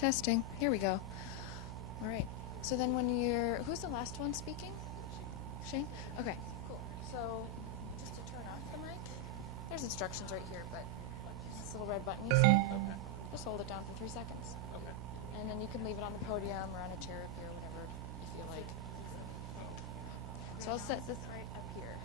Testing. Here we go. All right. So then when you're... Who's the last one speaking? Shane? Okay, cool. So just to turn off the mic, there's instructions right here, but this little red button you see? Okay. Just hold it down for 3 seconds. Okay. And then you can leave it on the podium or on a chair up here, whatever you feel like. So I'll set this right up here.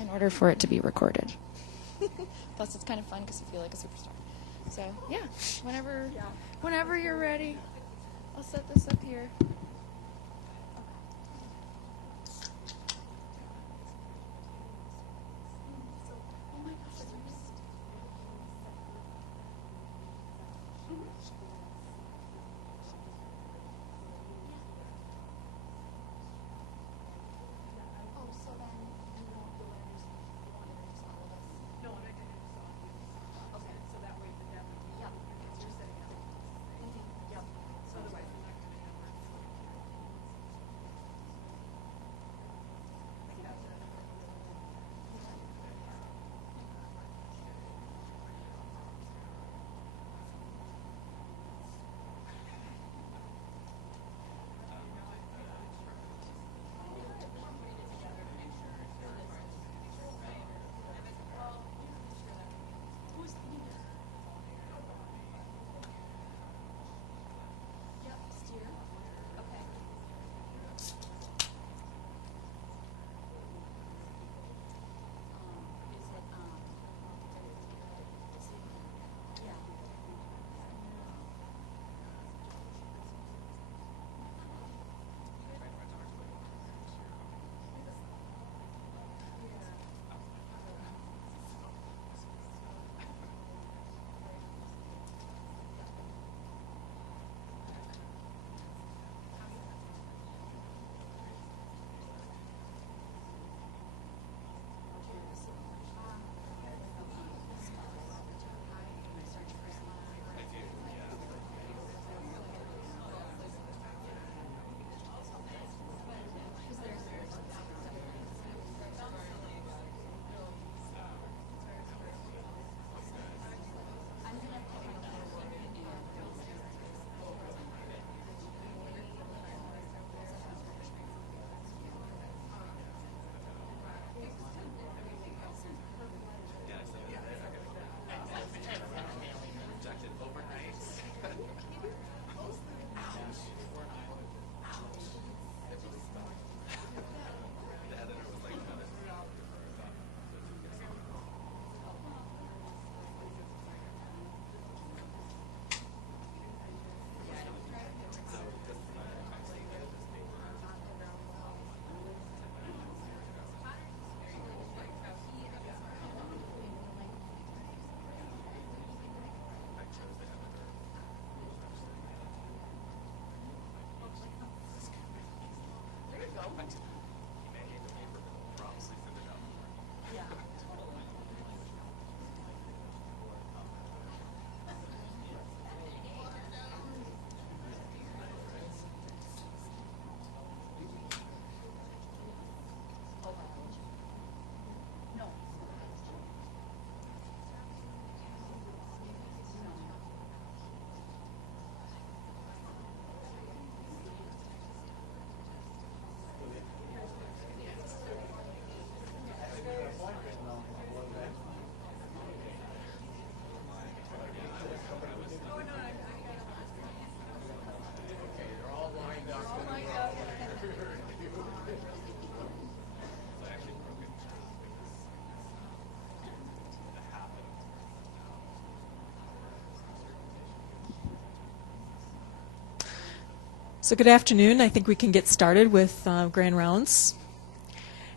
In order for it to be recorded. Plus, it's kind of fun because you feel like a superstar. So, yeah, whenever you're ready, I'll set this up here. So good afternoon. I think we can get started with grand rounds.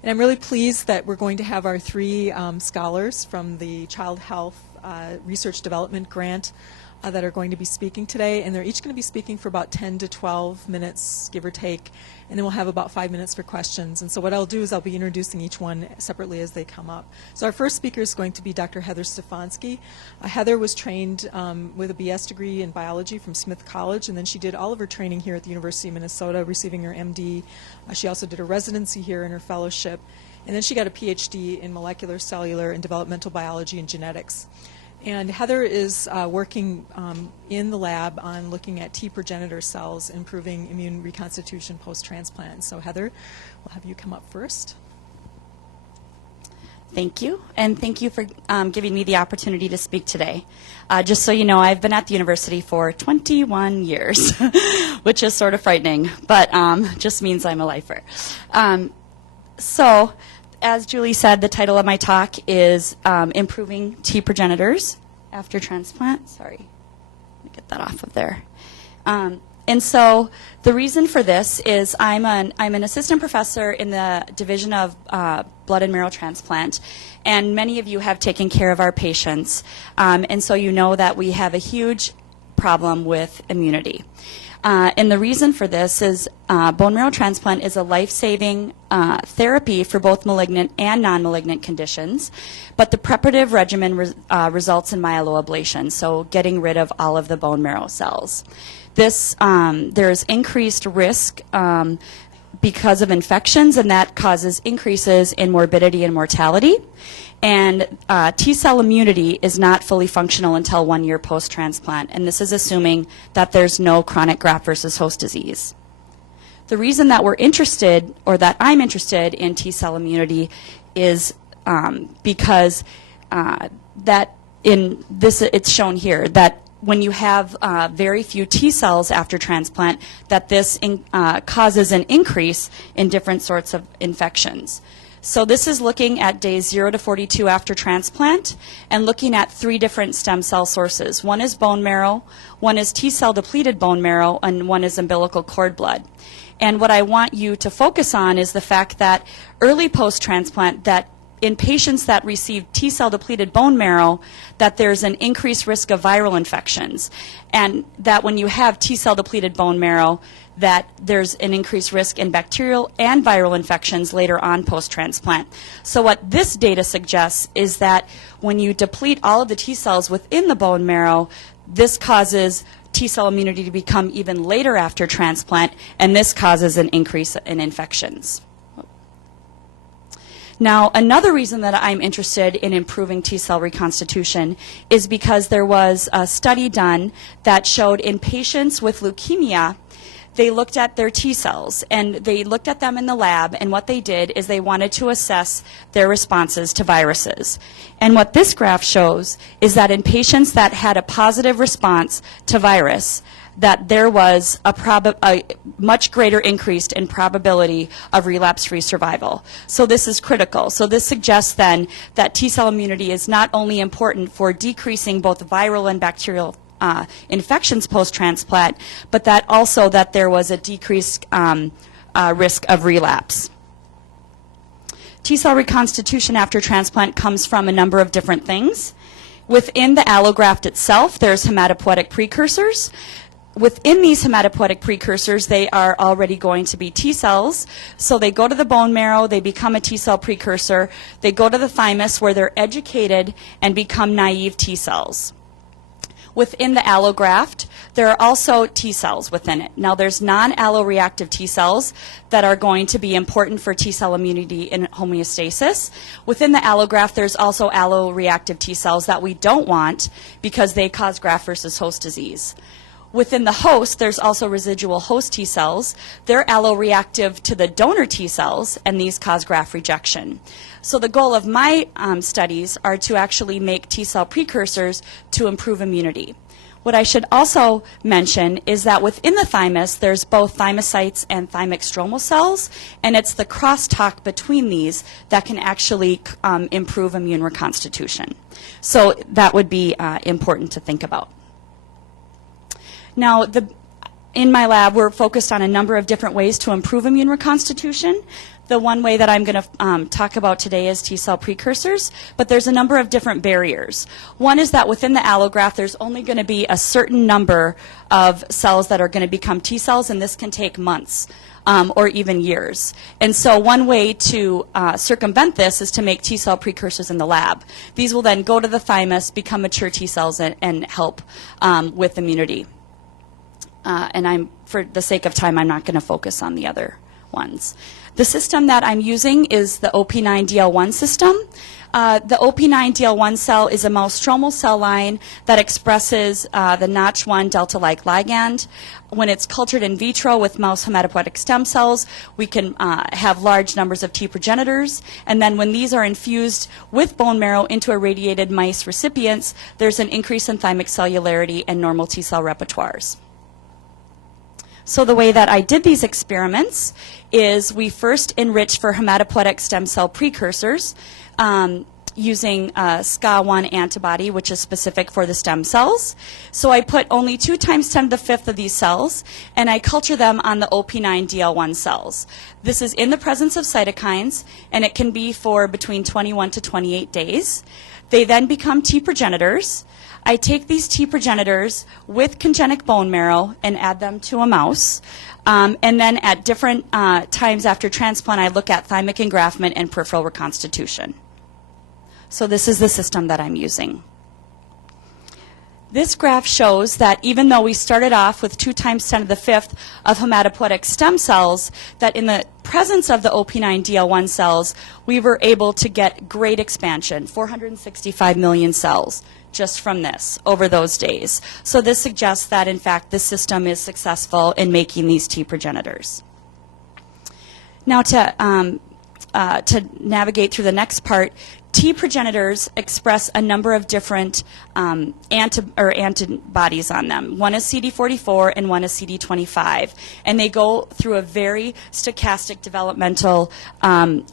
And I'm really pleased that we're going to have our three scholars from the Child Health Research Development Grant that are going to be speaking today. And they're each going to be speaking for about 10 to 12 minutes, give or take. And then we'll have about 5 minutes for questions. And so what I'll do is I'll be introducing each one separately as they come up. So our first speaker is going to be Dr. Heather Stefanski. Heather was trained with a BS degree in biology from Smith College, and then she did all of her training here at the University of Minnesota, receiving her MD. She also did a residency here in her fellowship. And then she got a PhD in molecular, cellular, and developmental biology and genetics. And Heather is working in the lab on looking at T progenitor cells, improving immune reconstitution post-transplant. So Heather, we'll have you come up first. Thank you, and thank you for giving me the opportunity to speak today. Just so you know, I've been at the university for 21 years, which is sort of frightening, but just means I'm a lifer. So, as Julie said, the title of my talk is Improving T Progenitors After Transplant. Sorry, let me get that off of there. And so the reason for this is I'm an assistant professor in the Division of Blood and Marrow Transplant, and many of you have taken care of our patients, and so you know that we have a huge problem with immunity. And the reason for this is bone marrow transplant is a life-saving therapy for both malignant and non-malignant conditions, but the preparative regimen results in myeloablation, so getting rid of all of the bone marrow cells. There's increased risk because of infections, and that causes increases in morbidity and mortality. And T-cell immunity is not fully functional until 1 year post-transplant, and this is assuming that there's no chronic graft versus host disease. The reason that we're interested, or that I'm interested in T-cell immunity is because that in this, it's shown here, that when you have very few T cells after transplant, that this causes an increase in different sorts of infections. So this is looking at days 0 to 42 after transplant and looking at 3 different stem cell sources. One is bone marrow, one is T-cell depleted bone marrow, and one is umbilical cord blood. And what I want you to focus on is the fact that early post-transplant, that in patients that receive T-cell depleted bone marrow, that there's an increased risk of viral infections. And that when you have T-cell depleted bone marrow, that there's an increased risk in bacterial and viral infections later on post-transplant. So what this data suggests is that when you deplete all of the T cells within the bone marrow, this causes T-cell immunity to become even later after transplant, and this causes an increase in infections. Now, another reason that I'm interested in improving T-cell reconstitution is because there was a study done that showed in patients with leukemia, they looked at their T cells, and they looked at them in the lab, and what they did is they wanted to assess their responses to viruses. And what this graph shows is that in patients that had a positive response to virus, that there was a much greater increase in probability of relapse-free survival. So this is critical. So this suggests then that T-cell immunity is not only important for decreasing both viral and bacterial infections post-transplant, but that also that there was a decreased risk of relapse. T-cell reconstitution after transplant comes from a number of different things. Within the allograft itself, there's hematopoietic precursors. within these hematopoietic precursors, they are already going to be T cells. So they go to the bone marrow, they become a T cell precursor. They go to the thymus where they're educated and become naive T cells. Within the allograft, there are also T cells within it. Now, there's non-alloreactive T cells that are going to be important for T cell immunity in homeostasis. Within the allograft, there's also alloreactive T cells that we don't want because they cause graft versus host disease. Within the host, there's also residual host T cells. They're alloreactive to the donor T cells, and these cause graft rejection. So the goal of my studies are to actually make T cell precursors to improve immunity. What I should also mention is that within the thymus, there's both thymocytes and thymic stromal cells, and it's the crosstalk between these that can actually improve immune reconstitution. So that would be important to think about. Now, in my lab, we're focused on a number of different ways to improve immune reconstitution. The one way that I'm going to talk about today is T cell precursors, but there's a number of different barriers. One is that within the allograft, there's only going to be a certain number of cells that are going to become T cells, and this can take months or even years. And so one way to circumvent this is to make T cell precursors in the lab. These will then go to the thymus, become mature T cells, and help with immunity. And for the sake of time, I'm not going to focus on the other ones. The system that I'm using is the OP9-DL1 system. The OP9-DL1 cell is a mouse stromal cell line that expresses the Notch1 delta-like ligand. When it's cultured in vitro with mouse hematopoietic stem cells, we can have large numbers of T progenitors. And then when these are infused with bone marrow into irradiated mice recipients, there's an increase in thymic cellularity and normal T cell repertoires. So the way that I did these experiments is we first enriched for hematopoietic stem cell precursors using a SCA1 antibody, which is specific for the stem cells. So I put only 2 times 10 to the 5th of these cells, and I culture them on the OP9-DL1 cells. This is in the presence of cytokines, and it can be for between 21 to 28 days. They then become T progenitors. I take these T progenitors with congenic bone marrow and add them to a mouse. And then at different times after transplant, I look at thymic engraftment and peripheral reconstitution. So this is the system that I'm using. This graph shows that even though we started off with 2 times 10 to the 5th of hematopoietic stem cells, that in the presence of the OP9-DL1 cells, we were able to get great expansion, 465 million cells, just from this over those days. So this suggests that, in fact, this system is successful in making these T progenitors. Now to navigate through the next part, T progenitors express a number of different antibodies on them. One is CD44 and one is CD25. And they go through a very stochastic developmental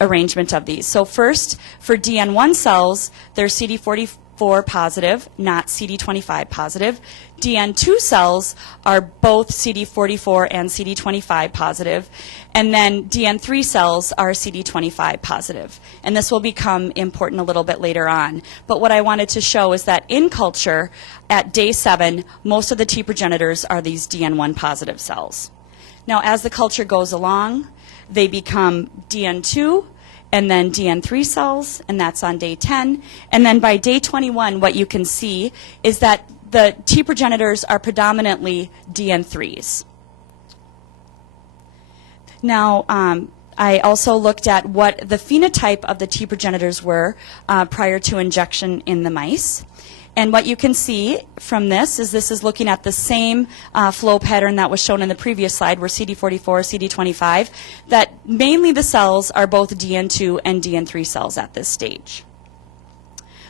arrangement of these. So first, for DN1 cells, they're CD44 positive, not CD25 positive. DN2 cells are both CD44 and CD25 positive. And then DN3 cells are CD25 positive. And this will become important a little bit later on. But what I wanted to show is that in culture, at day 7, most of the T progenitors are these DN1 positive cells. Now, as the culture goes along, they become DN2, and then DN3 cells, and that's on day 10. And then by day 21, what you can see is that the T progenitors are predominantly DN3s. Now, I also looked at what the phenotype of the T progenitors were prior to injection in the mice. And what you can see from this is looking at the same flow pattern that was shown in the previous slide, where CD44, CD25, that mainly the cells are both DN2 and DN3 cells at this stage.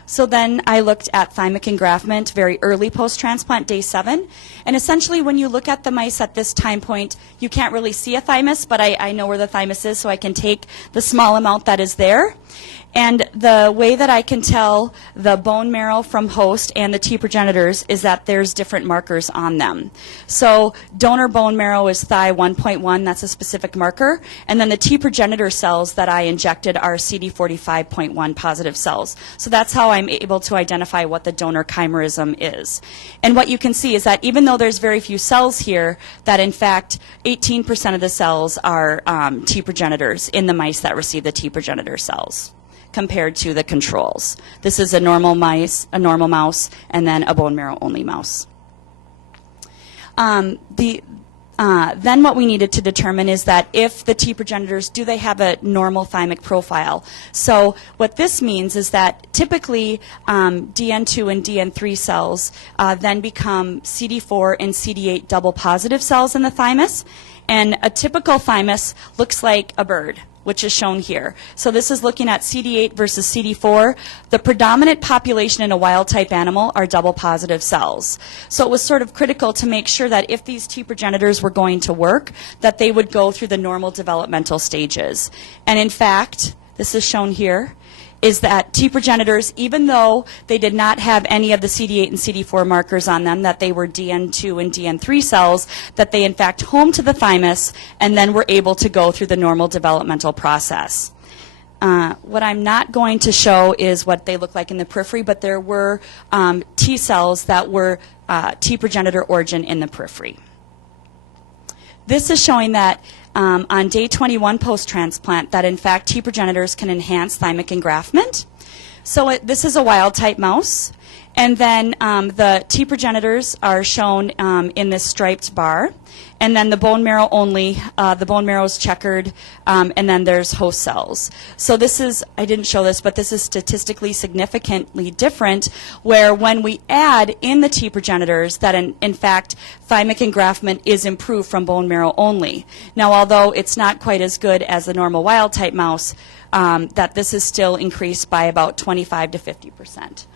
So then I looked at thymic engraftment very early post-transplant, day 7. And essentially when you look at the mice at this time point, you can't really see a thymus, but I know where the thymus is, so I can take the small amount that is there. And the way that I can tell the bone marrow from host and the T progenitors is that there's different markers on them. So donor bone marrow is Thigh 1.1, that's a specific marker. And then the T progenitor cells that I injected are CD45.1 positive cells. So that's how I'm able to identify what the donor chimerism is. And what you can see is that even though there's very few cells here, that in fact 18% of the cells are T progenitors in the mice that receive the T progenitor cells, compared to the controls. This is a normal mouse, and then a bone marrow only mouse. Then what we needed to determine is that if the T progenitors, do they have a normal thymic profile? So what this means is that typically DN2 and DN3 cells then become CD4 and CD8 double positive cells in the thymus, and a typical thymus looks like a bird, which is shown here. So this is looking at CD8 versus CD4. The predominant population in a wild-type animal are double positive cells. So it was sort of critical to make sure that if these T progenitors were going to work, that they would go through the normal developmental stages. And in fact, this is shown here, is that T progenitors, even though they did not have any of the CD8 and CD4 markers on them, that they were DN2 and DN3 cells, that they in fact home to the thymus and then were able to go through the normal developmental process. What I'm not going to show is what they look like in the periphery, but there were T cells that were T progenitor origin in the periphery. This is showing that on day 21 post-transplant that in fact T progenitors can enhance thymic engraftment. So this is a wild-type mouse, and then the T progenitors are shown in this striped bar, and then the bone marrow only, the bone marrow is checkered, and then there's host cells. So this is, I didn't show this, but this is statistically significantly different, where when we add in the T progenitors, that in fact thymic engraftment is improved from bone marrow only. Now, although it's not quite as good as the normal wild-type mouse, that this is still increased by about 25 to 50%.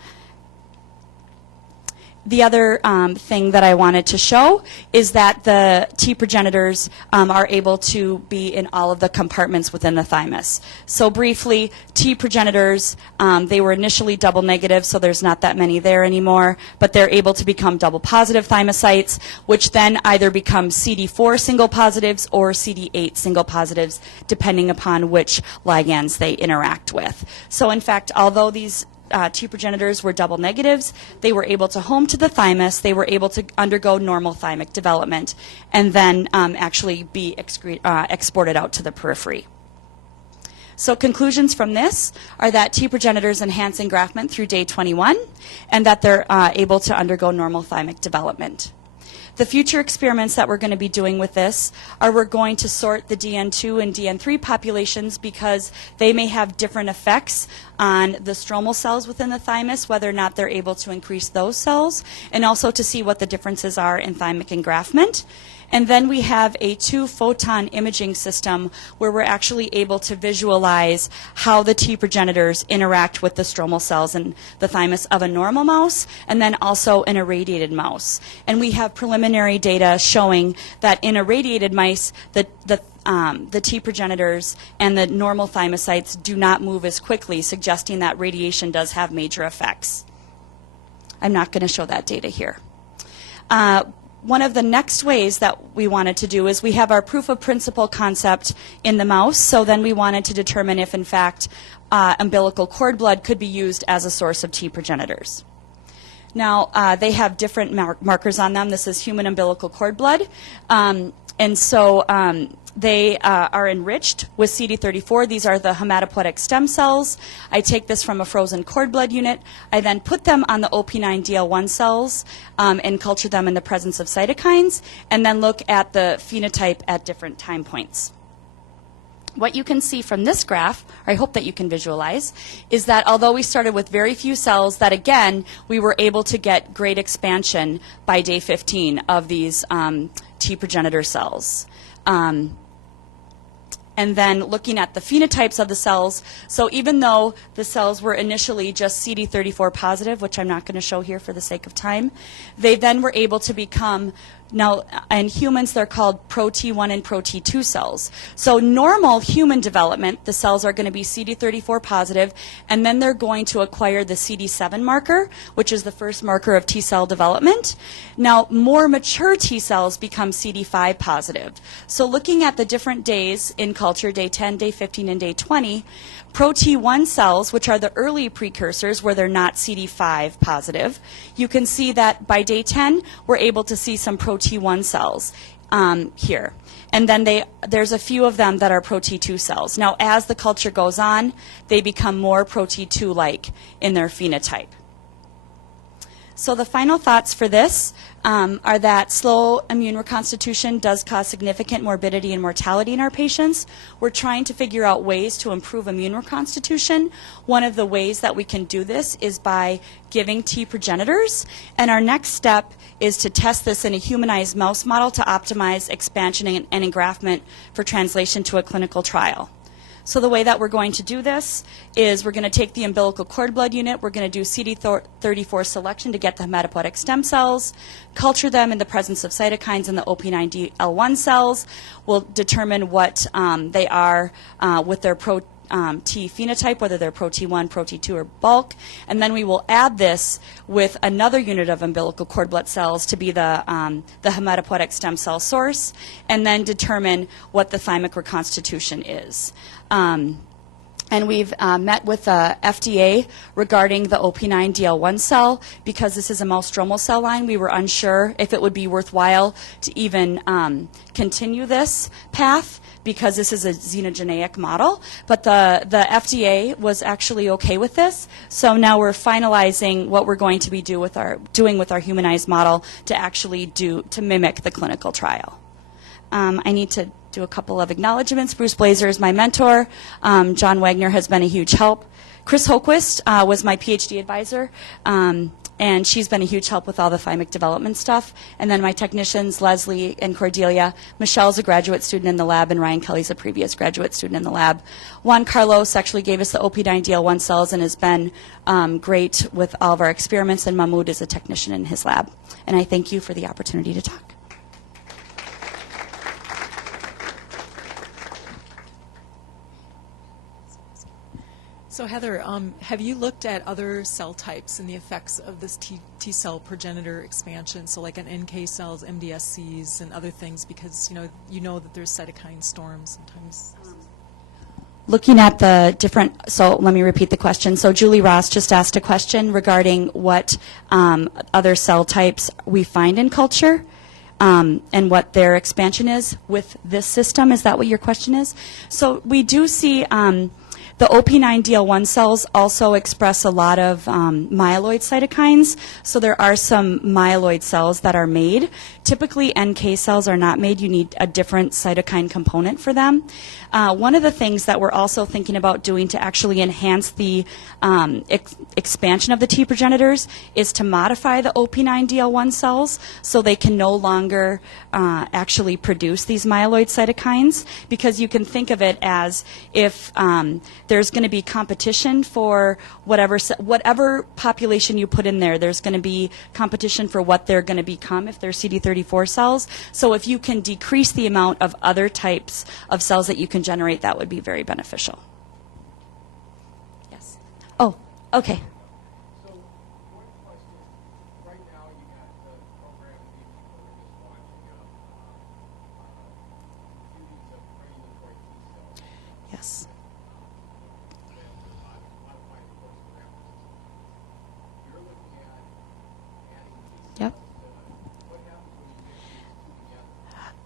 The other thing that I wanted to show is that the T progenitors are able to be in all of the compartments within the thymus. So briefly, T progenitors, they were initially double negative, so there's not that many there anymore, but they're able to become double positive thymocytes, which then either become CD4 single positives or CD8 single positives, depending upon which ligands they interact with. So in fact, although these T progenitors were double negatives, they were able to home to the thymus, they were able to undergo normal thymic development, and then actually be exported out to the periphery. So conclusions from this are that T progenitors enhance engraftment through day 21, and that they're able to undergo normal thymic development. The future experiments that we're going to be doing with this are we're going to sort the DN2 and DN3 populations because they may have different effects on the stromal cells within the thymus, whether or not they're able to increase those cells, and also to see what the differences are in thymic engraftment. And then we have a 2-photon imaging system where we're actually able to visualize how the T progenitors interact with the stromal cells in the thymus of a normal mouse and then also an irradiated mouse. And we have preliminary data showing that in irradiated mice, the T progenitors and the normal thymocytes do not move as quickly, suggesting that radiation does have major effects. I'm not going to show that data here. One of the next ways that we wanted to do is we have our proof of principle concept in the mouse, so then we wanted to determine if in fact umbilical cord blood could be used as a source of T progenitors. Now, they have different markers on them. This is human umbilical cord blood, and so they are enriched with CD34. These are the hematopoietic stem cells. I take this from a frozen cord blood unit. I then put them on the OP9-DL1 cells and culture them in the presence of cytokines, and then look at the phenotype at different time points. What you can see from this graph, or I hope that you can visualize, is that although we started with very few cells, that again, we were able to get great expansion by day 15 of these T progenitor cells. And then looking at the phenotypes of the cells, so even though the cells were initially just CD34 positive, which I'm not going to show here for the sake of time, they then were able to become Now, in humans, they're called pro-T1 and pro-T2 cells. So normal human development, the cells are going to be CD34 positive, and then they're going to acquire the CD7 marker, which is the first marker of T cell development. Now, more mature T cells become CD5 positive. So looking at the different days in culture, day 10, day 15, and day 20, pro-T1 cells, which are the early precursors where they're not CD5 positive, you can see that by day 10, we're able to see some pro-T1 cells here. And then there's a few of them that are pro-T2 cells. Now, as the culture goes on, they become more pro-T2-like in their phenotype. So the final thoughts for this are that slow immune reconstitution does cause significant morbidity and mortality in our patients. We're trying to figure out ways to improve immune reconstitution. One of the ways that we can do this is by giving T progenitors. And our next step is to test this in a humanized mouse model to optimize expansion and engraftment for translation to a clinical trial. So the way that we're going to do this is we're going to take the umbilical cord blood unit, we're going to do CD34 selection to get the hematopoietic stem cells, culture them in the presence of cytokines in the OP9DL1 cells. We'll determine what they are with their T phenotype, whether they're pro-T1, pro-T2, or bulk, and then we will add this with another unit of umbilical cord blood cells to be the hematopoietic stem cell source, and then determine what the thymic reconstitution is. And we've met with the FDA regarding the OP9DL1 cell. Because this is a mouse stromal cell line, we were unsure if it would be worthwhile to even continue this path, because this is a xenogeneic model. But the FDA was actually okay with this. So now we're finalizing what we're going to be doing with our humanized model to actually to mimic the clinical trial. I need to do a couple of acknowledgments. Bruce Blazer is my mentor. John Wagner has been a huge help. Chris Hoquist was my PhD advisor, and she's been a huge help with all the thymic development stuff. And then my technicians, Leslie and Cordelia. Michelle's a graduate student in the lab, and Ryan Kelly's a previous graduate student in the lab. Juan Carlos actually gave us the OP9DL1 cells and has been great with all of our experiments, and Mahmoud is a technician in his lab. And I thank you for the opportunity to talk. So Heather, have you looked at other cell types and the effects of this T cell progenitor expansion? So like on NK cells, MDSCs, and other things, because you know that there's cytokine storms sometimes. Looking at the different, so let me repeat the question. So Julie Ross just asked a question regarding what other cell types we find in culture. And what their expansion is with this system. Is that what your question is? So we do see the OP9DL1 cells also express a lot of myeloid cytokines. So there are some myeloid cells that are made. Typically, NK cells are not made. You need a different cytokine component for them. One of the things that we're also thinking about doing to actually enhance the expansion of the T progenitors is to modify the OP9DL1 cells so they can no longer actually produce these myeloid cytokines, because you can think of it as if there's going to be competition for whatever population you put in there, there's going to be competition for what they're going to become if they're CD34 cells. So if you can decrease the amount of other types of cells that you can generate, that would be very beneficial. Yes. Oh, okay. So one question, right now you got the program that people are just launching up duties of regulatory T cells. Yes. You're looking at adding T cells. Yep. What happens when you mix these two together?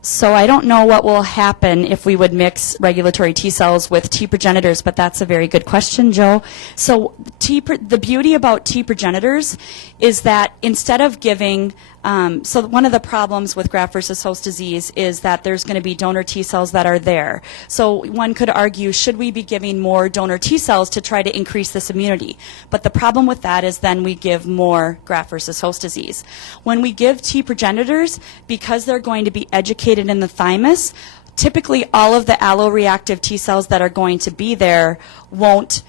So I don't know what will happen if we would mix regulatory T cells with T progenitors, but that's a very good question, Joe. So the beauty about T progenitors is that instead of giving, so one of the problems with graft versus host disease is that there's going to be donor T cells that are there. So one could argue, should we be giving more donor T cells to try to increase this immunity? But the problem with that is then we give more graft versus host disease. When we give T progenitors, because they're going to be educated in the thymus, typically all of the alloreactive T cells that are going to be there won't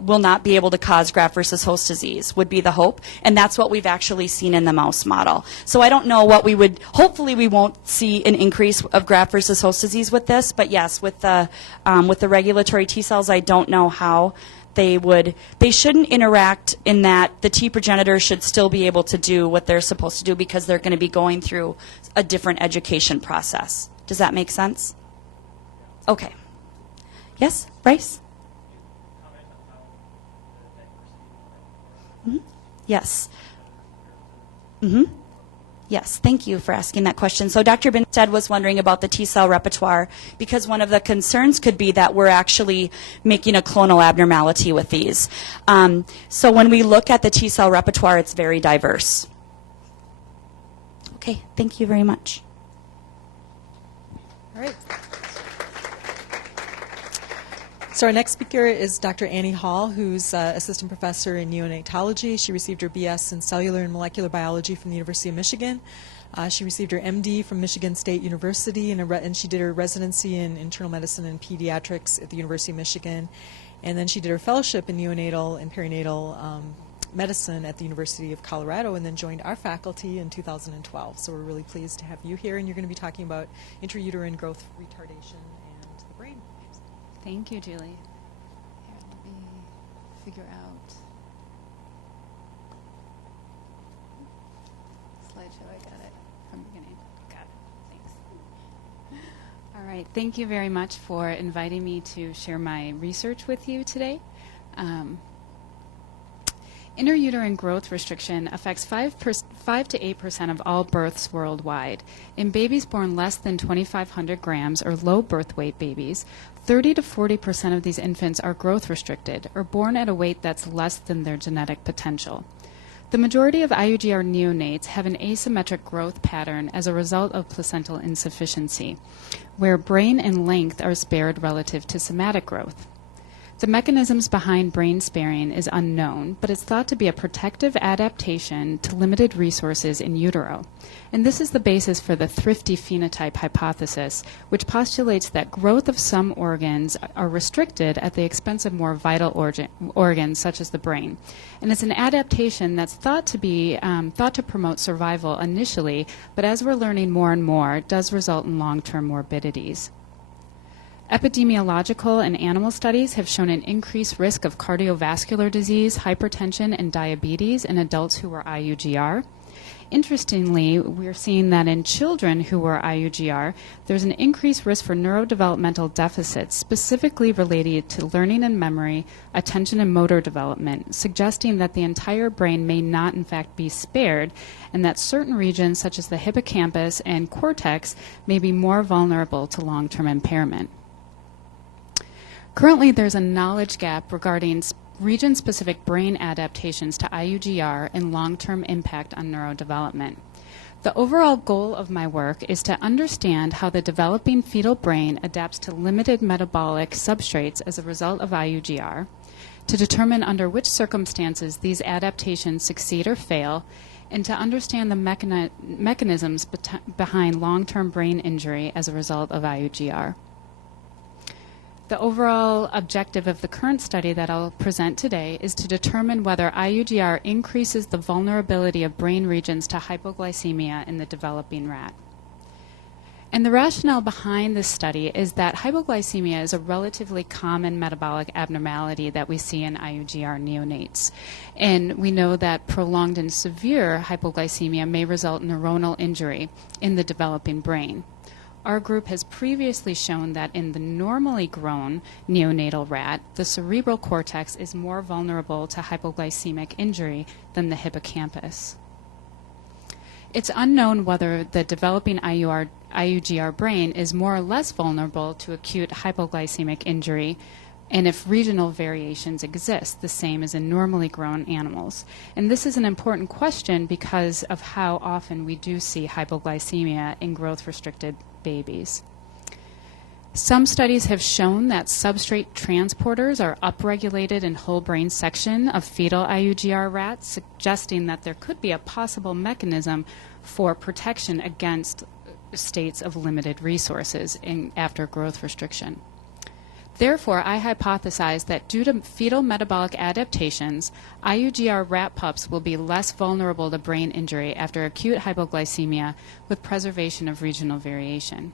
will not be able to cause graft versus host disease, would be the hope. And that's what we've actually seen in the mouse model. So I don't know what we would, hopefully we won't see an increase of graft versus host disease with this, but yes, with the regulatory T cells, I don't know how they shouldn't interact in that the T progenitor should still be able to do what they're supposed to do because they're going to be going through a different education process. Does that make sense? Okay. Yes, Bryce? Mm-hmm. Yes. Mm-hmm. Yes, thank you for asking that question. So Dr. Binstead was wondering about the T-cell repertoire because one of the concerns could be that we're actually making a clonal abnormality with these. So when we look at the T-cell repertoire, it's very diverse. Okay, thank you very much. All right. So our next speaker is Dr. Annie Hall, who's assistant professor in neonatology. She received her BS in cellular and molecular biology from the University of Michigan. She received her MD from Michigan State University, and she did her residency in internal medicine and pediatrics at the University of Michigan. And then she did her fellowship in neonatal and perinatal medicine at the University of Colorado, and then joined our faculty in 2012. So we're really pleased to have you here, and you're going to be talking about intrauterine growth retardation and the brain. Thank you, Julie. Here, let me figure out. Slideshow, I got it from the beginning. Got it. Thanks. All right. Thank you very much for inviting me to share my research with you today. Intrauterine growth restriction affects 5 to 8% of all births worldwide. In babies born less than 2,500 grams or low birth weight babies, 30 to 40% of these infants are growth restricted or born at a weight that's less than their genetic potential. The majority of IUGR neonates have an asymmetric growth pattern as a result of placental insufficiency, where brain and length are spared relative to somatic growth. The mechanisms behind brain sparing is unknown, but it's thought to be a protective adaptation to limited resources in utero. And this is the basis for the thrifty phenotype hypothesis, which postulates that growth of some organs are restricted at the expense of more vital organs, such as the brain. And it's an adaptation that's thought to promote survival initially, but as we're learning more and more, it does result in long-term morbidities. Epidemiological and animal studies have shown an increased risk of cardiovascular disease, hypertension, and diabetes in adults who were IUGR. Interestingly, we're seeing that in children who were IUGR, there's an increased risk for neurodevelopmental deficits, specifically related to learning and memory, attention and motor development, suggesting that the entire brain may not in fact be spared, and that certain regions such as the hippocampus and cortex may be more vulnerable to long-term impairment. Currently, there's a knowledge gap regarding region-specific brain adaptations to IUGR and long-term impact on neurodevelopment. The overall goal of my work is to understand how the developing fetal brain adapts to limited metabolic substrates as a result of IUGR, to determine under which circumstances these adaptations succeed or fail, and to understand the mechanisms behind long-term brain injury as a result of IUGR. The overall objective of the current study that I'll present today is to determine whether IUGR increases the vulnerability of brain regions to hypoglycemia in the developing rat. And the rationale behind this study is that hypoglycemia is a relatively common metabolic abnormality that we see in IUGR neonates. And we know that prolonged and severe hypoglycemia may result in neuronal injury in the developing brain. Our group has previously shown that in the normally grown neonatal rat, the cerebral cortex is more vulnerable to hypoglycemic injury than the hippocampus. It's unknown whether the developing IUGR brain is more or less vulnerable to acute hypoglycemic injury, and if regional variations exist, the same as in normally grown animals. And this is an important question because of how often we do see hypoglycemia in growth-restricted babies. Some studies have shown that substrate transporters are upregulated in whole brain section of fetal IUGR rats, suggesting that there could be a possible mechanism for protection against states of limited resources after growth restriction. Therefore, I hypothesize that due to fetal metabolic adaptations, IUGR rat pups will be less vulnerable to brain injury after acute hypoglycemia with preservation of regional variation.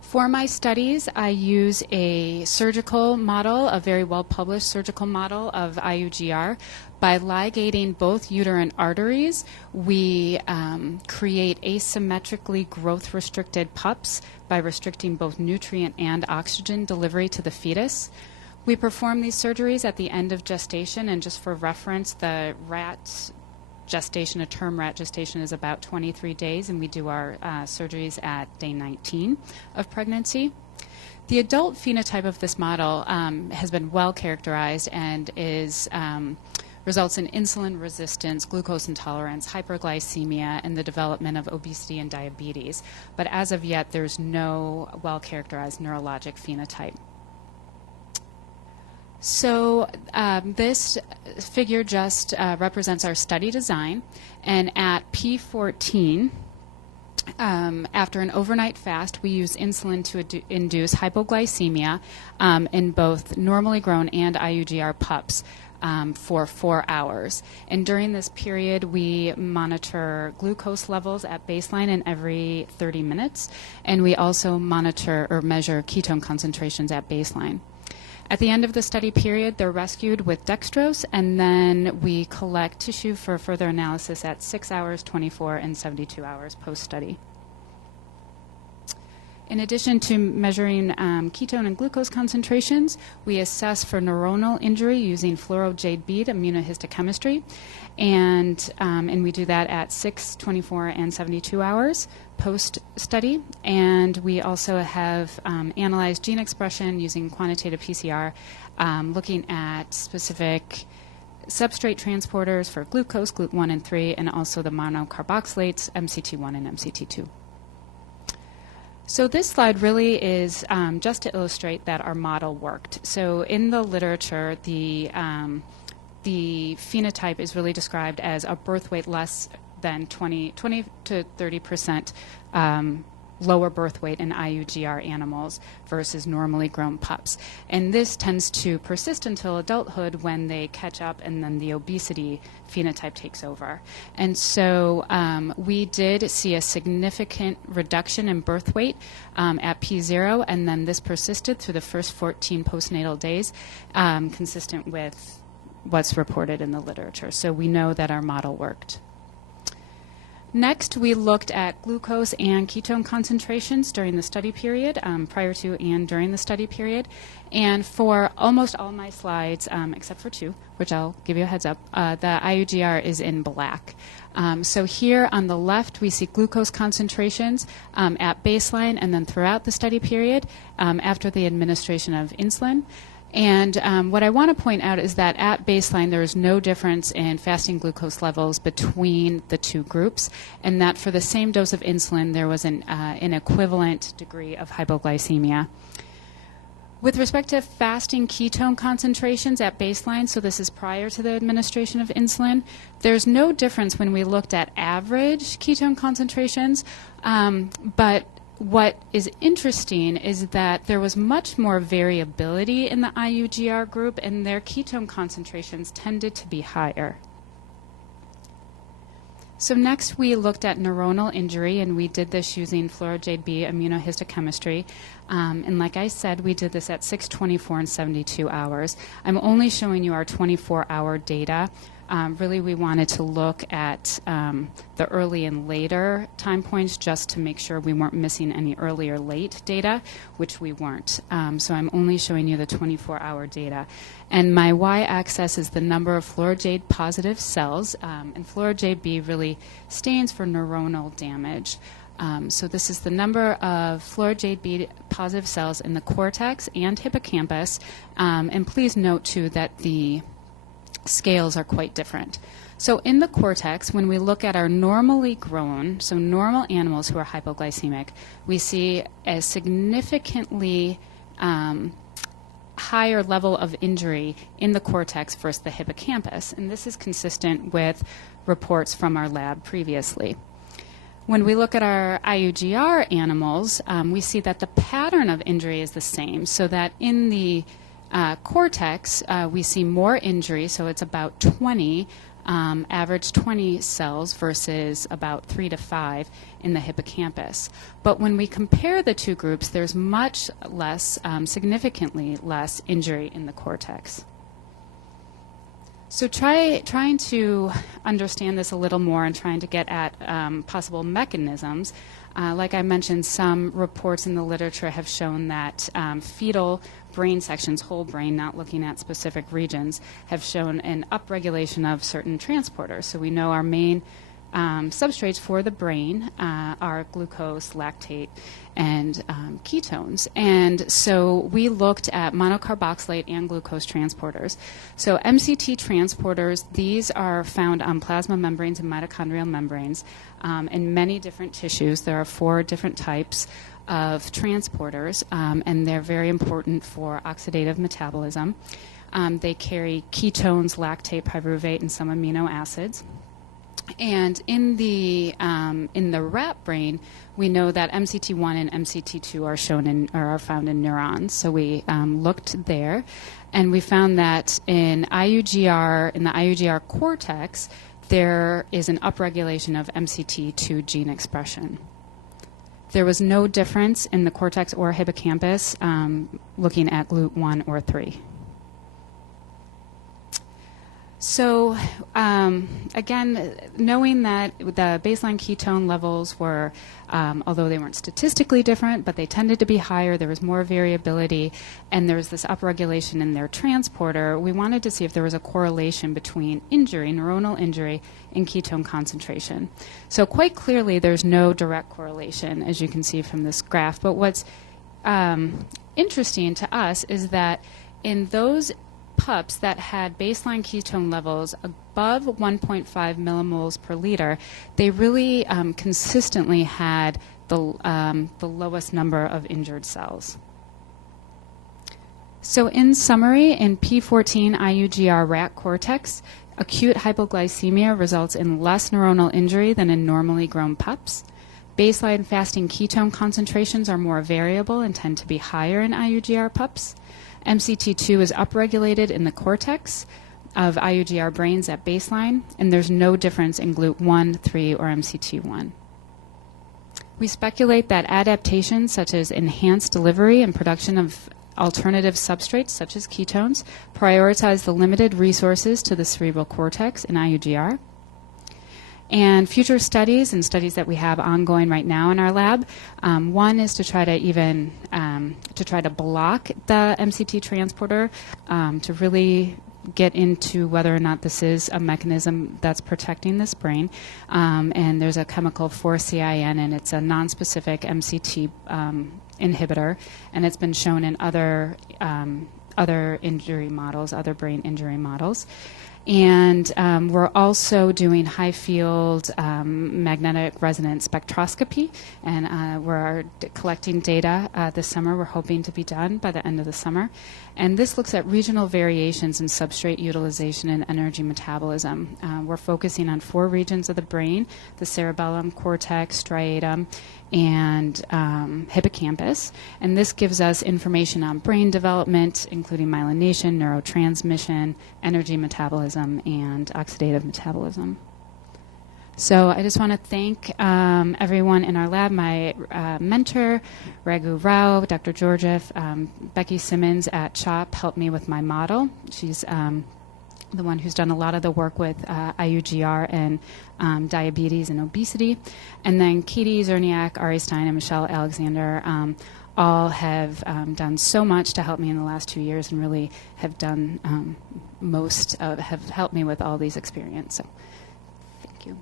For my studies, I use a surgical model, a very well-published surgical model of IUGR. By ligating both uterine arteries, we create asymmetrically growth-restricted pups by restricting both nutrient and oxygen delivery to the fetus. We perform these surgeries at the end of gestation, and just for reference, the rat gestation, a term rat gestation, is about 23 days, and we do our surgeries at day 19 of pregnancy. The adult phenotype of this model has been well characterized and is results in insulin resistance, glucose intolerance, hyperglycemia, and the development of obesity and diabetes. But as of yet, there's no well-characterized neurologic phenotype. So this figure just represents our study design, and at P14, after an overnight fast, we use insulin to induce hypoglycemia in both normally grown and IUGR pups for 4 hours. And during this period, we monitor glucose levels at baseline and every 30 minutes, and we also monitor or measure ketone concentrations at baseline. At the end of the study period, they're rescued with dextrose, and then we collect tissue for further analysis at 6 hours, 24, and 72 hours post-study. In addition to measuring ketone and glucose concentrations, we assess for neuronal injury using fluoro-jade bead immunohistochemistry, and we do that at 6, 24, and 72 hours post-study. And we also have analyzed gene expression using quantitative PCR, looking at specific substrate transporters for glucose, GLUT1 and 3, and also the monocarboxylates, MCT1 and MCT2. So this slide really is just to illustrate that our model worked. So in the literature, the phenotype is really described as a birth weight less than 20 to 30% lower birth weight in IUGR animals versus normally grown pups. And this tends to persist until adulthood when they catch up and then the obesity phenotype takes over. And so we did see a significant reduction in birth weight at P0, and then this persisted through the first 14 postnatal days, consistent with what's reported in the literature. So we know that our model worked. Next, we looked at glucose and ketone concentrations during the study period, prior to and during the study period. And for almost all my slides, except for 2, which I'll give you a heads up, the IUGR is in black. So here on the left, we see glucose concentrations at baseline and then throughout the study period after the administration of insulin. And what I want to point out is that at baseline there is no difference in fasting glucose levels between the two groups, and that for the same dose of insulin there was an equivalent degree of hypoglycemia. With respect to fasting ketone concentrations at baseline, so this is prior to the administration of insulin, there's no difference when we looked at average ketone concentrations, but what is interesting is that there was much more variability in the IUGR group, and their ketone concentrations tended to be higher. So next we looked at neuronal injury, and we did this using fluoro-jade B immunohistochemistry. And like I said, we did this at 6, 24, and 72 hours. I'm only showing you our 24-hour data. Really, we wanted to look at the early and later time points just to make sure we weren't missing any early or late data, which we weren't. So I'm only showing you the 24-hour data. And my y-axis is the number of fluoro-jade positive cells, and fluoro-jade B really stands for neuronal damage. So this is the number of fluoro-jade B positive cells in the cortex and hippocampus. And please note, too, that the scales are quite different. So in the cortex, when we look at our normally grown, so normal animals who are hypoglycemic, we see a significantly higher level of injury in the cortex versus the hippocampus. And this is consistent with reports from our lab previously. When we look at our IUGR animals, we see that the pattern of injury is the same, so that in the cortex, we see more injury, so it's about 20, average 20 cells versus about 3 to 5 in the hippocampus. But when we compare the two groups, there's much less, significantly less injury in the cortex. So trying to understand this a little more and trying to get at possible mechanisms, like I mentioned, some reports in the literature have shown that fetal brain sections, whole brain, not looking at specific regions, have shown an upregulation of certain transporters. So we know our main substrates for the brain are glucose, lactate, and ketones. And so we looked at monocarboxylate and glucose transporters. So MCT transporters, these are found on plasma membranes and mitochondrial membranes in many different tissues. There are 4 different types of transporters, and they're very important for oxidative metabolism. They carry ketones, lactate, pyruvate, and some amino acids. And in the rat brain, we know that MCT1 and MCT2 are found in neurons. So we looked there, and we found that in the IUGR cortex, there is an upregulation of MCT2 gene expression. There was no difference in the cortex or hippocampus looking at GLUT1 or 3. So again, knowing that the baseline ketone levels were, although they weren't statistically different, but they tended to be higher, there was more variability, and there was this upregulation in their transporter, we wanted to see if there was a correlation between injury, neuronal injury, and ketone concentration. So quite clearly there's no direct correlation, as you can see from this graph. But what's interesting to us is that in those pups that had baseline ketone levels above 1.5 millimoles per liter, they really consistently had the lowest number of injured cells. So in summary, in P14 IUGR rat cortex, acute hypoglycemia results in less neuronal injury than in normally grown pups. Baseline fasting ketone concentrations are more variable and tend to be higher in IUGR pups. MCT2 is upregulated in the cortex of IUGR brains at baseline, and there's no difference in GLUT1, 3, or MCT1. We speculate that adaptations such as enhanced delivery and production of alternative substrates such as ketones prioritize the limited resources to the cerebral cortex in IUGR. And future studies and studies that we have ongoing right now in our lab, one is to try to block the MCT transporter to really get into whether or not this is a mechanism that's protecting this brain. And there's a chemical 4-CIN, and it's a nonspecific MCT inhibitor, and it's been shown in other injury models, other brain injury models. And we're also doing high-field magnetic resonance spectroscopy, and we're collecting data this summer. We're hoping to be done by the end of the summer. And this looks at regional variations in substrate utilization and energy metabolism. We're focusing on 4 regions of the brain: the cerebellum, cortex, striatum, and hippocampus. And this gives us information on brain development, including myelination, neurotransmission, energy metabolism, and oxidative metabolism. So I just want to thank everyone in our lab, my mentor, Raghu Rao, Dr. Georgiev, Becky Simmons at CHOP helped me with my model. She's the one who's done a lot of the work with IUGR and diabetes and obesity. And then Katie Zerniak, Ari Stein, and Michelle Alexander all have done so much to help me in the last 2 years and really have done have helped me with all these experience. So thank you.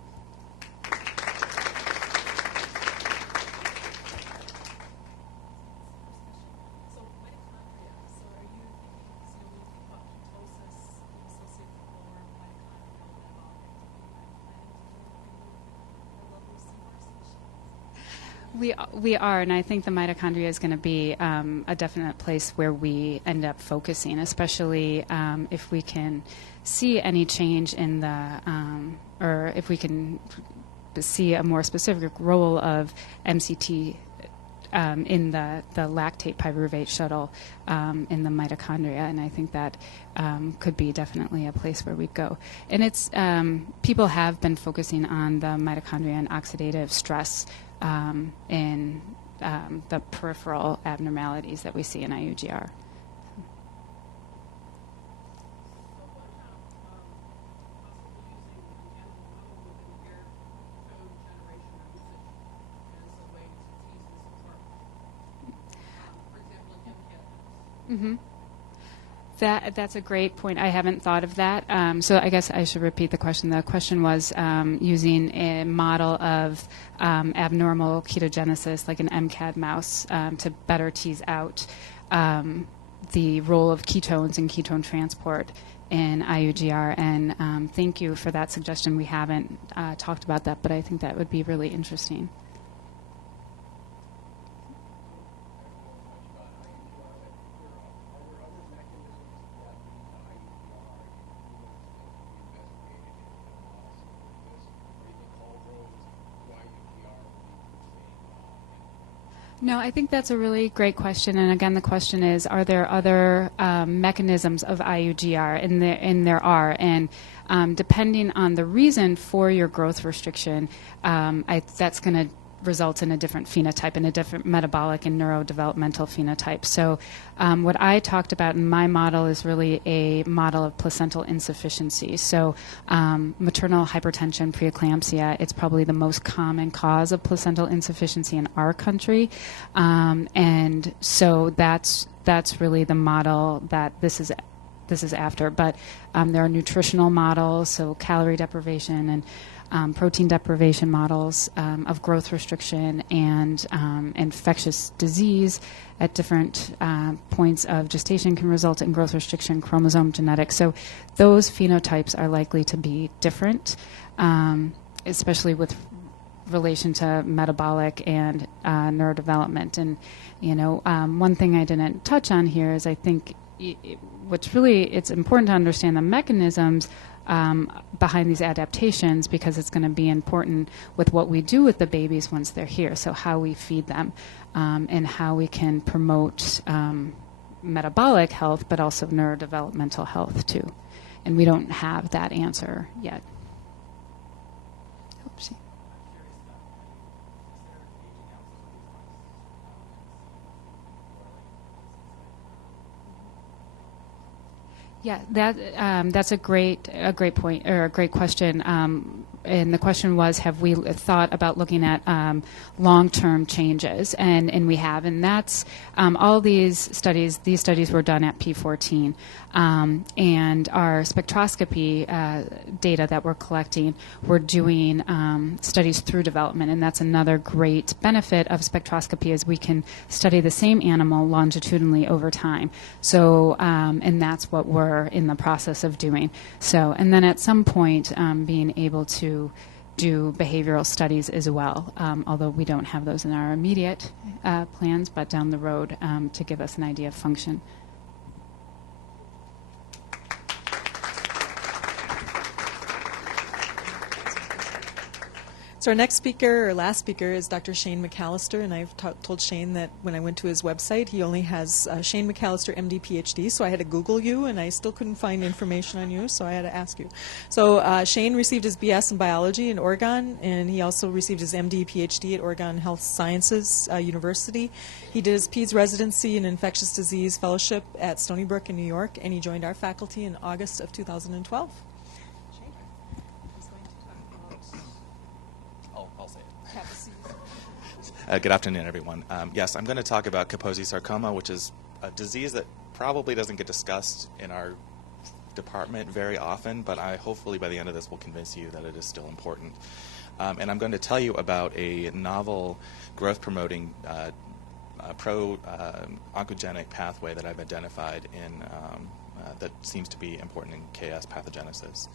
We are, and I think the mitochondria is going to be a definite place where we end up focusing, especially if we can see any change in the, or if we can see a more specific role of MCT in the lactate pyruvate shuttle in the mitochondria, and I think that could be definitely a place where we'd go. And it's people have been focusing on the mitochondria and oxidative stress in the peripheral abnormalities that we see in IUGR. Mm-hmm. That's a great point. I haven't thought of that. So I guess I should repeat the question. The question was using a model of abnormal ketogenesis, like an MCAD mouse, to better tease out the role of ketones and ketone transport in IUGR. And thank you for that suggestion. We haven't talked about that, but I think that would be really interesting. No, I think that's a really great question. And again, the question is, are there other mechanisms of IUGR? And there are. And depending on the reason for your growth restriction, that's going to result in a different phenotype and a different metabolic and neurodevelopmental phenotype. So what I talked about in my model is really a model of placental insufficiency. So maternal hypertension, preeclampsia, it's probably the most common cause of placental insufficiency in our country. And so that's really the model that this is after. But there are nutritional models, so calorie deprivation and protein deprivation models of growth restriction and infectious disease at different points of gestation can result in growth restriction, chromosome genetics. So those phenotypes are likely to be different, especially with relation to metabolic and neurodevelopment. And, one thing I didn't touch on here is I think it's important to understand the mechanisms behind these adaptations, because it's going to be important with what we do with the babies once they're here. So how we feed them and how we can promote metabolic health, but also neurodevelopmental health too. And we don't have that answer yet. Oopsie. Yeah, that's a great point, or a great question. And the question was, have we thought about looking at long-term changes? And we have, and that's all these studies. These studies were done at P14, and our spectroscopy data that we're collecting, we're doing studies through development, and that's another great benefit of spectroscopy is we can study the same animal longitudinally over time. So, and that's what we're in the process of doing. So, and then at some point, being able to do behavioral studies as well, although we don't have those in our immediate plans, but down the road to give us an idea of function. So our next speaker, or last speaker, is Dr. Shane McAllister, and I've told Shane that when I went to his website, he only has Shane McAllister, MD, PhD, so I had to Google you, and I still couldn't find information on you, so I had to ask you. So Shane received his BS in biology in Oregon, and he also received his MD, PhD at Oregon Health Sciences University. He did his PEDS residency in infectious disease fellowship at Stony Brook in New York, and he joined our faculty in August of 2012. Good afternoon, everyone. Yes, I'm going to talk about Kaposi sarcoma, which is a disease that probably doesn't get discussed in our department very often, but hopefully by the end of this will convince you that it is still important. And I'm going to tell you about a novel growth-promoting pro-oncogenic pathway that I've identified in that seems to be important in KS pathogenesis.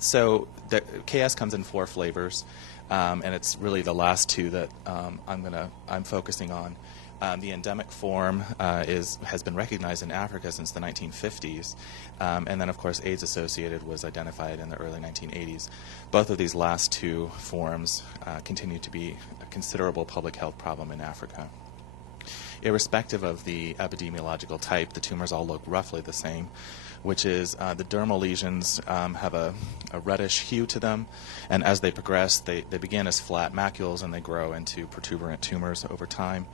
So the KS comes in 4 flavors. And it's really the last 2 that I'm focusing on. The endemic form has been recognized in Africa since the 1950s, and then, of course, AIDS-associated was identified in the early 1980s. Both of these last two forms continue to be a considerable public health problem in Africa. Irrespective of the epidemiological type, the tumors all look roughly the same, which is the dermal lesions have a reddish hue to them, and as they progress, they begin as flat macules and they grow into protuberant tumors over time.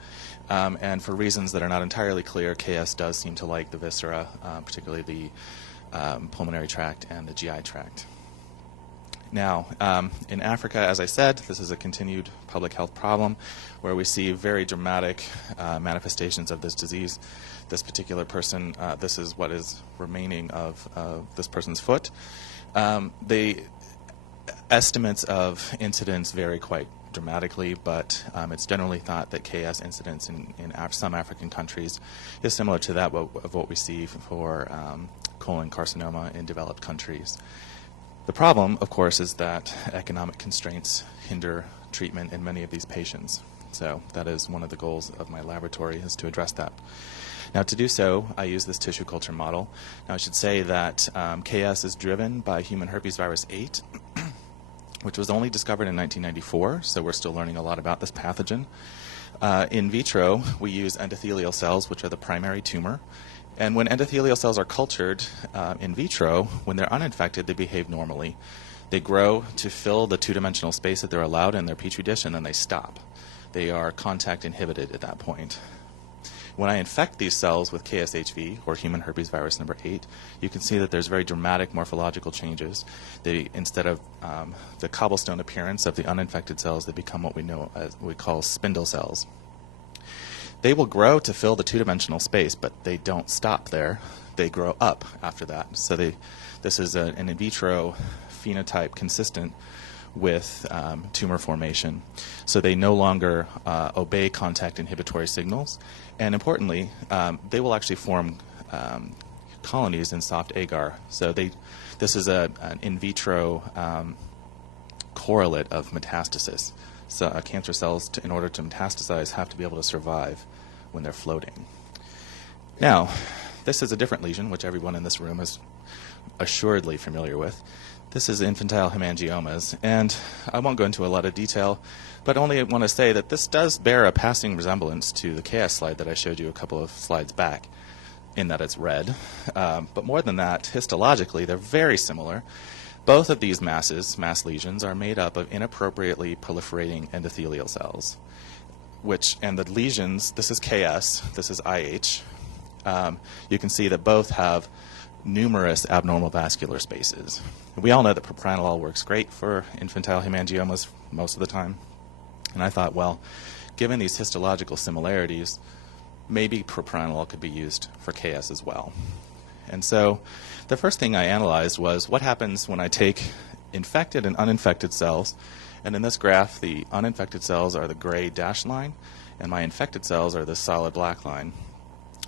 And for reasons that are not entirely clear, KS does seem to like the viscera, particularly the pulmonary tract and the GI tract. Now, in Africa, as I said, this is a continued public health problem where we see very dramatic manifestations of this disease. This particular person, this is what is remaining of this person's foot. The estimates of incidence vary quite dramatically, but it's generally thought that KS incidence in some African countries is similar to that of what we see for colon carcinoma in developed countries. The problem, of course, is that economic constraints hinder treatment in many of these patients. So that is one of the goals of my laboratory, is to address that. Now, to do so, I use this tissue culture model. Now, I should say that KS is driven by human herpes virus 8, which was only discovered in 1994, so we're still learning a lot about this pathogen. In vitro, we use endothelial cells, which are the primary tumor. And when endothelial cells are cultured in vitro, when they're uninfected, they behave normally. They grow to fill the two-dimensional space that they're allowed in their petri dish, and then they stop. They are contact inhibited at that point. When I infect these cells with KSHV, or human herpes virus number 8, you can see that there's very dramatic morphological changes. Instead of the cobblestone appearance of the uninfected cells, they become what we call spindle cells. They will grow to fill the two-dimensional space, but they don't stop there. They grow up after that. So this is an in vitro phenotype consistent with tumor formation. So they no longer obey contact inhibitory signals. And importantly, they will actually form colonies in soft agar. So this is an in vitro correlate of metastasis. So cancer cells, in order to metastasize, have to be able to survive when they're floating. Now, this is a different lesion, which everyone in this room is assuredly familiar with. This is infantile hemangiomas, and I won't go into a lot of detail, but only want to say that this does bear a passing resemblance to the KS slide that I showed you a couple of slides back, in that it's red. But more than that, histologically, they're very similar. Both of these mass lesions, are made up of inappropriately proliferating endothelial cells, and the lesions, this is KS, this is IH. You can see that both have numerous abnormal vascular spaces. We all know that propranolol works great for infantile hemangiomas most of the time. And I thought, well, given these histological similarities, maybe propranolol could be used for KS as well. And so the first thing I analyzed was what happens when I take infected and uninfected cells, and in this graph, the uninfected cells are the gray dashed line, and my infected cells are the solid black line.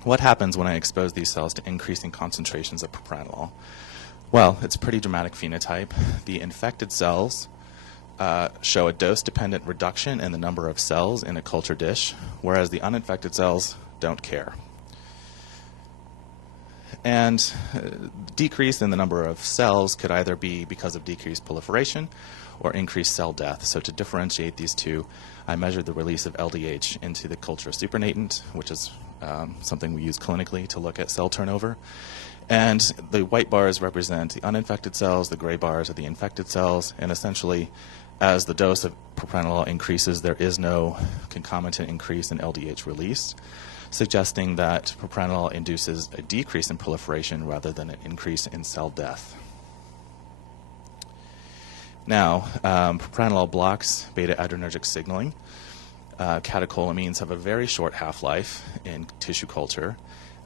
What happens when I expose these cells to increasing concentrations of propranolol? Well, it's a pretty dramatic phenotype. The infected cells show a dose-dependent reduction in the number of cells in a culture dish, whereas the uninfected cells don't care. And decrease in the number of cells could either be because of decreased proliferation or increased cell death. So to differentiate these two, I measured the release of LDH into the culture supernatant, which is something we use clinically to look at cell turnover. And the white bars represent the uninfected cells, the gray bars are the infected cells, and essentially as the dose of propranolol increases, there is no concomitant increase in LDH release, suggesting that propranolol induces a decrease in proliferation rather than an increase in cell death. Now, propranolol blocks beta-adrenergic signaling. Catecholamines have a very short half-life in tissue culture,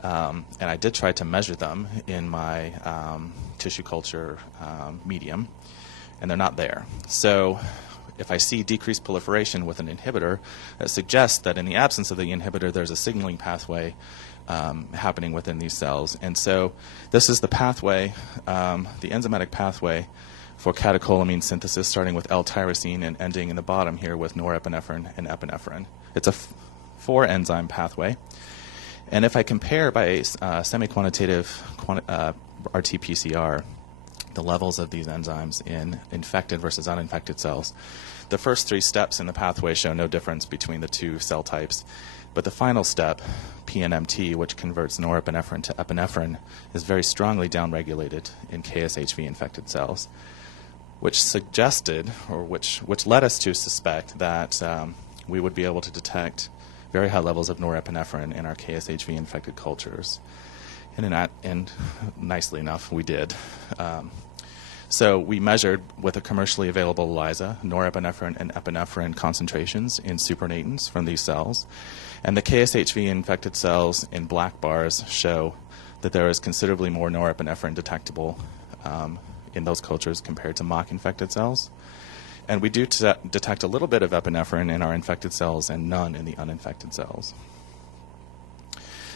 and I did try to measure them in my tissue culture medium, and they're not there. So if I see decreased proliferation with an inhibitor, that suggests that in the absence of the inhibitor, there's a signaling pathway happening within these cells. And so this is the pathway, the enzymatic pathway for catecholamine synthesis, starting with L-tyrosine and ending in the bottom here with norepinephrine and epinephrine. It's a 4-enzyme pathway. And if I compare by semi-quantitative RT-PCR the levels of these enzymes in infected versus uninfected cells, the first 3 steps in the pathway show no difference between the 2 cell types. But the final step, PNMT, which converts norepinephrine to epinephrine, is very strongly downregulated in KSHV infected cells, which suggested, or which led us to suspect that we would be able to detect very high levels of norepinephrine in our KSHV infected cultures. And nicely enough, we did. So we measured with a commercially available ELISA norepinephrine and epinephrine concentrations in supernatants from these cells. And the KSHV infected cells in black bars show that there is considerably more norepinephrine detectable in those cultures compared to mock-infected cells. And we do detect a little bit of epinephrine in our infected cells and none in the uninfected cells.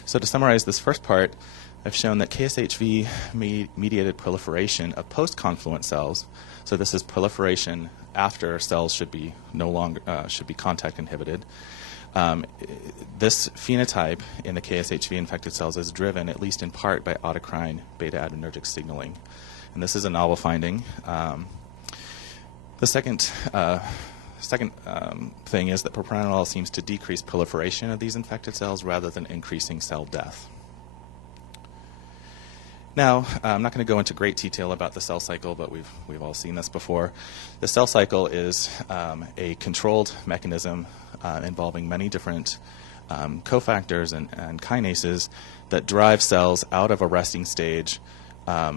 So to summarize this first part, I've shown that KSHV-mediated proliferation of post-confluent cells, so this is proliferation after cells should be should be contact inhibited. This phenotype in the KSHV infected cells is driven, at least in part, by autocrine beta-adrenergic signaling. And this is a novel finding. The second thing is that propranolol seems to decrease proliferation of these infected cells rather than increasing cell death. Now, I'm not going to go into great detail about the cell cycle, but we've all seen this before. The cell cycle is a controlled mechanism involving many different cofactors and kinases that drive cells out of a resting stage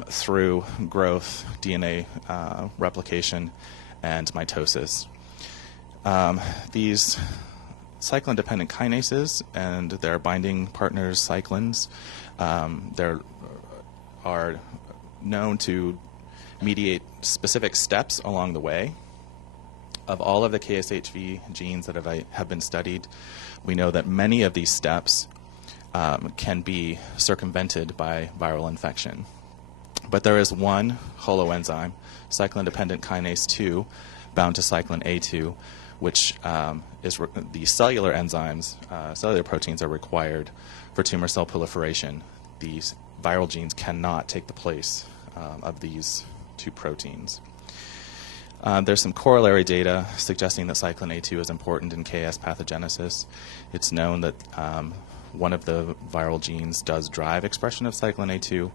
through growth, DNA replication, and mitosis. These cyclin-dependent kinases and their binding partners, cyclins, are known to mediate specific steps along the way. Of all of the KSHV genes that have been studied, we know that many of these steps can be circumvented by viral infection. But there is one holoenzyme, cyclin-dependent kinase 2, bound to cyclin A2, which is the cellular enzymes, cellular proteins are required for tumor cell proliferation. These viral genes cannot take the place of these 2 proteins. There's some corollary data suggesting that cyclin A2 is important in KS pathogenesis. It's known that one of the viral genes does drive expression of cyclin A2,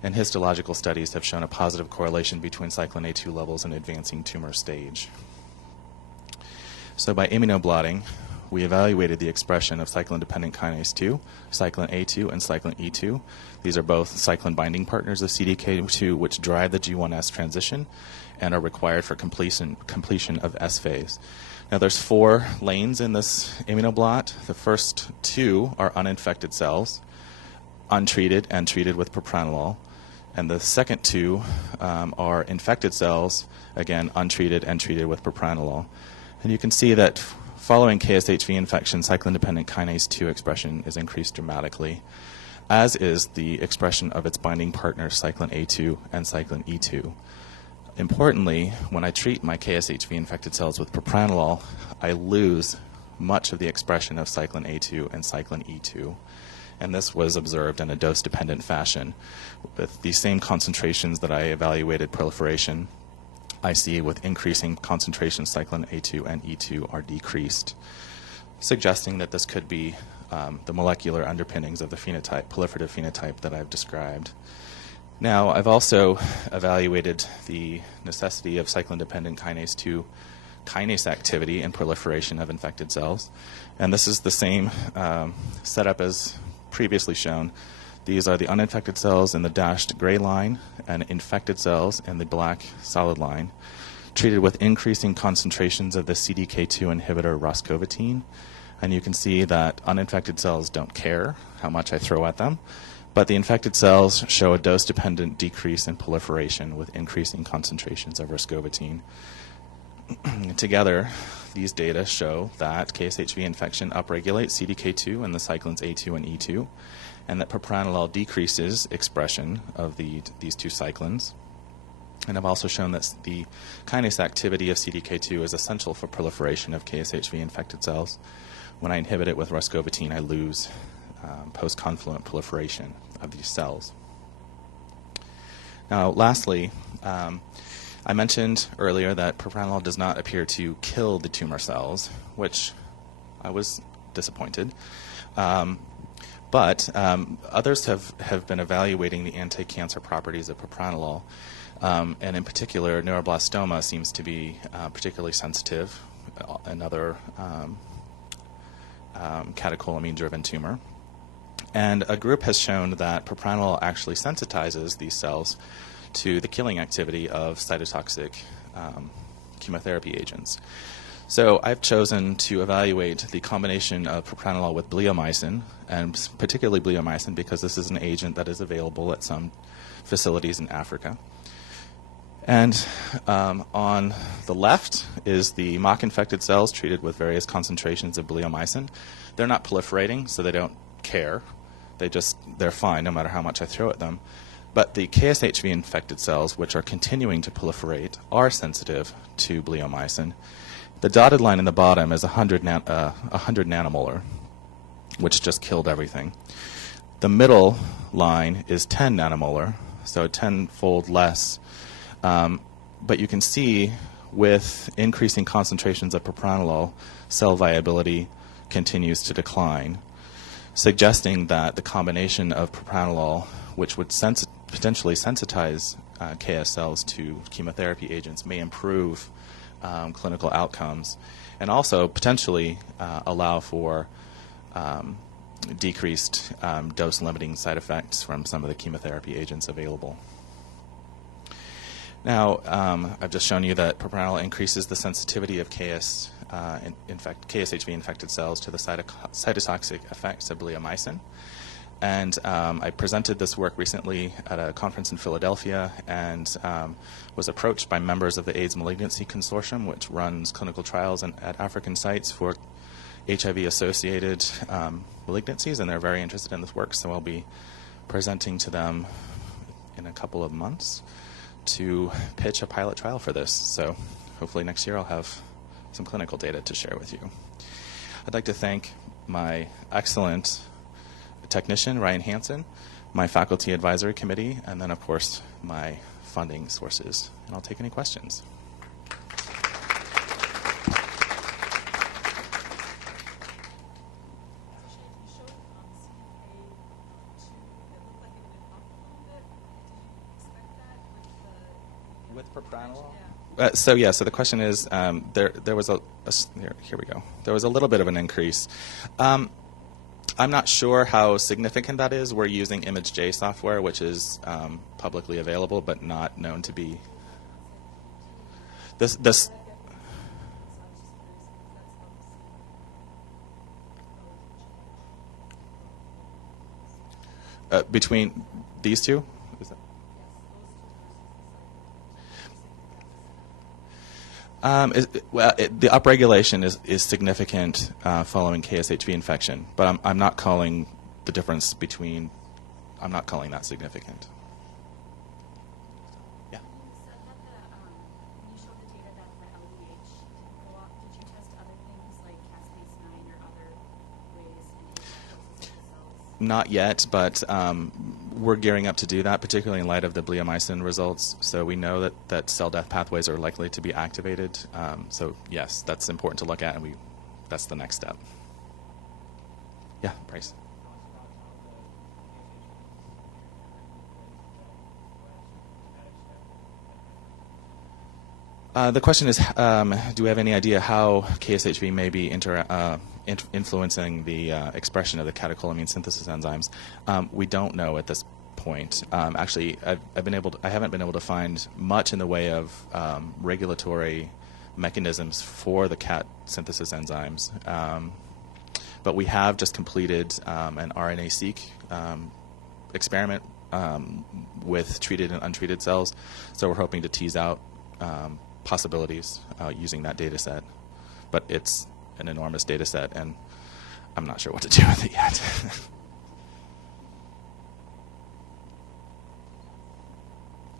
and histological studies have shown a positive correlation between cyclin A2 levels and advancing tumor stage. So by immunoblotting, we evaluated the expression of cyclin-dependent kinase 2, cyclin A2, and cyclin E2. These are both cyclin binding partners of CDK2, which drive the G1S transition and are required for completion of S phase. Now there's 4 lanes in this immunoblot. The first 2 are uninfected cells, untreated and treated with propranolol. And the second 2 are infected cells, again, untreated and treated with propranolol. And you can see that following KSHV infection, cyclin-dependent kinase 2 expression is increased dramatically, as is the expression of its binding partners, cyclin A2 and cyclin E2. Importantly, when I treat my KSHV infected cells with propranolol, I lose much of the expression of cyclin A2 and cyclin E2. And this was observed in a dose-dependent fashion. With the same concentrations that I evaluated proliferation, I see with increasing concentrations cyclin A2 and E2 are decreased, suggesting that this could be the molecular underpinnings of the phenotype, proliferative phenotype that I've described. Now, I've also evaluated the necessity of cyclin-dependent kinase 2 kinase activity and proliferation of infected cells. And this is the same setup as previously shown. These are the uninfected cells in the dashed gray line and infected cells in the black solid line, treated with increasing concentrations of the CDK2 inhibitor roscovatine. And you can see that uninfected cells don't care how much I throw at them, but the infected cells show a dose-dependent decrease in proliferation with increasing concentrations of roscovatine. Together, these data show that KSHV infection upregulates CDK2 and the cyclins A2 and E2, and that propranolol decreases expression of these 2 cyclins. And I've also shown that the kinase activity of CDK2 is essential for proliferation of KSHV infected cells, when I inhibit it with roscovatine, I lose post-confluent proliferation of these cells. Now, lastly, I mentioned earlier that propranolol does not appear to kill the tumor cells, which I was disappointed. But others have been evaluating the anti-cancer properties of propranolol, and in particular, neuroblastoma seems to be particularly sensitive, another catecholamine-driven tumor. And a group has shown that propranolol actually sensitizes these cells to the killing activity of cytotoxic chemotherapy agents. So I've chosen to evaluate the combination of propranolol with bleomycin, and particularly bleomycin because this is an agent that is available at some facilities in Africa. And on the left is the mock-infected cells treated with various concentrations of bleomycin. They're not proliferating, so they don't care. They're fine no matter how much I throw at them. But the KSHV infected cells, which are continuing to proliferate, are sensitive to bleomycin. The dotted line in the bottom is 100 nanomolar, which just killed everything. The middle line is 10 nanomolar, so 10-fold less. But you can see with increasing concentrations of propranolol, cell viability continues to decline, suggesting that the combination of propranolol, which would potentially sensitize KS cells to chemotherapy agents, may improve clinical outcomes, and also potentially allow for decreased dose-limiting side effects from some of the chemotherapy agents available. Now, I've just shown you that propranolol increases the sensitivity of KSHV infected cells to the cytotoxic effects of bleomycin. And I presented this work recently at a conference in Philadelphia and was approached by members of the AIDS Malignancy Consortium, which runs clinical trials at African sites for HIV-associated malignancies, and they're very interested in this work, so I'll be presenting to them in a couple of months to pitch a pilot trial for this. So hopefully next year I'll have some clinical data to share with you. I'd like to thank my excellent technician, Ryan Hansen, my faculty advisory committee, and then, of course, my funding sources. And I'll take any questions. With propranolol? So the question is, there was here we go. There was a little bit of an increase. I'm not sure how significant that is. We're using ImageJ software, which is publicly available, but not known to be. This. Between these two? Is that? The upregulation is significant following KSHV infection, but I'm not calling the difference between. I'm not calling that significant. Yeah. You said that when you showed the data that the LDH didn't go up, did you test other things like caspase-9 or other ways in the cells? Not yet, but we're gearing up to do that, particularly in light of the bleomycin results. So we know that cell death pathways are likely to be activated. So yes, that's important to look at, and that's the next step. Yeah, Bryce. The question is, do we have any idea how KSHV may be influencing the expression of the catecholamine synthesis enzymes? We don't know at this point. Actually, I haven't been able to find much in the way of regulatory mechanisms for the CAT synthesis enzymes. But we have just completed an RNA-seq experiment with treated and untreated cells. So we're hoping to tease out possibilities using that data set. But it's an enormous data set, and I'm not sure what to do with it yet.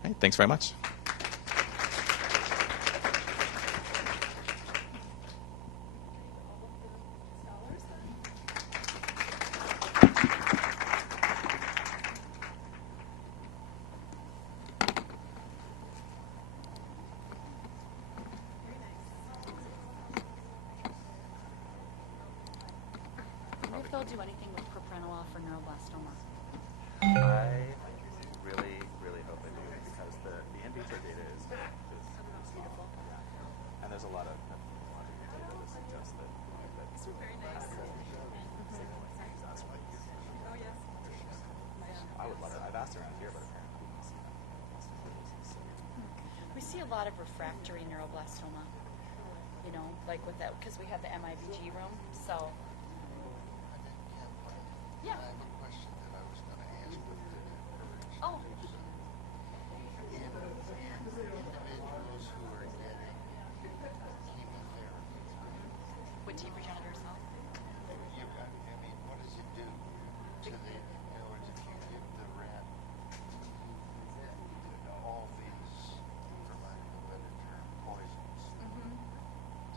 Okay, thanks very much. Scholars do anything with propranolol for neuroblastoma? I really, really hope I do because the in vitro data is Beautiful. and there's a lot of data that suggests that. Very nice. I would love it. I've asked around here, but apparently We see a lot of refractory neuroblastoma, you know, like with that, because we have the MIBG room, so. Yeah. I have a question that I was going to ask with the courage. Oh. In individuals who are getting chemotherapy, With T progenitors, no? I mean, what does it do to the, in other words, if you give the rat all these, for lack of a better term, poisons,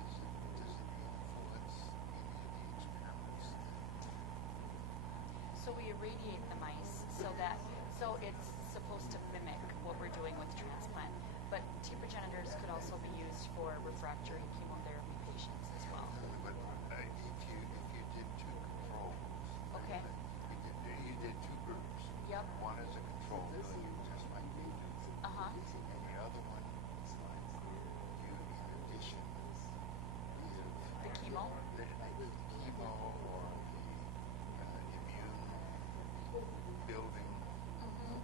does it influence any of the experiments? So we irradiate the mice so it's supposed to mimic what we're doing with transplant. But T progenitors could also be used for refractory chemotherapy patients as well. But if you did two controls, Okay. you did two groups. Yep. One is a control, just like we do, Uh-huh. and the other one, you in addition The chemo? the chemo or the immune building,